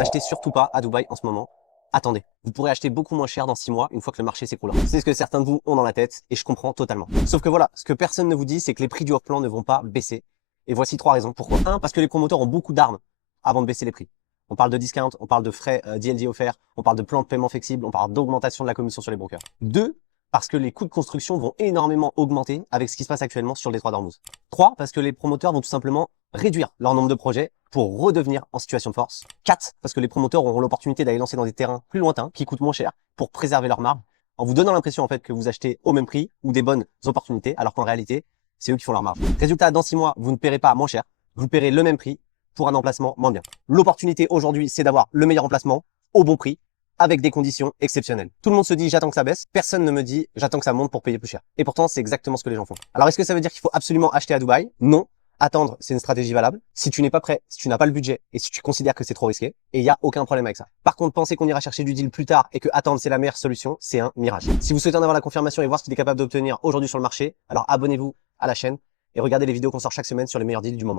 N'achetez surtout pas à Dubaï en ce moment. Attendez, vous pourrez acheter beaucoup moins cher dans 6 mois une fois que le marché s'écroulera. C'est ce que certains de vous ont dans la tête et je comprends totalement. Sauf que voilà, ce que personne ne vous dit, c'est que les prix du off-plan ne vont pas baisser. Et voici 3 raisons. Pourquoi? 1, parce que les promoteurs ont beaucoup d'armes avant de baisser les prix. On parle de discount, on parle de frais DLD offerts, on parle de plans de paiement flexibles, on parle d'augmentation de la commission sur les brokers. 2, parce que les coûts de construction vont énormément augmenter avec ce qui se passe actuellement sur le détroit d'Ormuz. 3, parce que les promoteurs vont tout simplement réduire leur nombre de projets pour redevenir en situation de force. 4, parce que les promoteurs auront l'opportunité d'aller lancer dans des terrains plus lointains, qui coûtent moins cher, pour préserver leur marge, en vous donnant l'impression en fait que vous achetez au même prix ou des bonnes opportunités, alors qu'en réalité, c'est eux qui font leur marge. Résultat, dans 6 mois, vous ne paierez pas moins cher, vous paierez le même prix pour un emplacement moins bien. L'opportunité aujourd'hui, c'est d'avoir le meilleur emplacement au bon prix, avec des conditions exceptionnelles. Tout le monde se dit j'attends que ça baisse, personne ne me dit j'attends que ça monte pour payer plus cher. Et pourtant, c'est exactement ce que les gens font. Alors est-ce que ça veut dire qu'il faut absolument acheter à Dubaï? Non. Attendre, c'est une stratégie valable. Si tu n'es pas prêt, si tu n'as pas le budget et si tu considères que c'est trop risqué, et il n'y a aucun problème avec ça. Par contre, penser qu'on ira chercher du deal plus tard et que attendre c'est la meilleure solution, c'est un mirage. Si vous souhaitez en avoir la confirmation et voir ce qu'il est capable d'obtenir aujourd'hui sur le marché, alors abonnez-vous à la chaîne et regardez les vidéos qu'on sort chaque semaine sur les meilleurs deals du moment.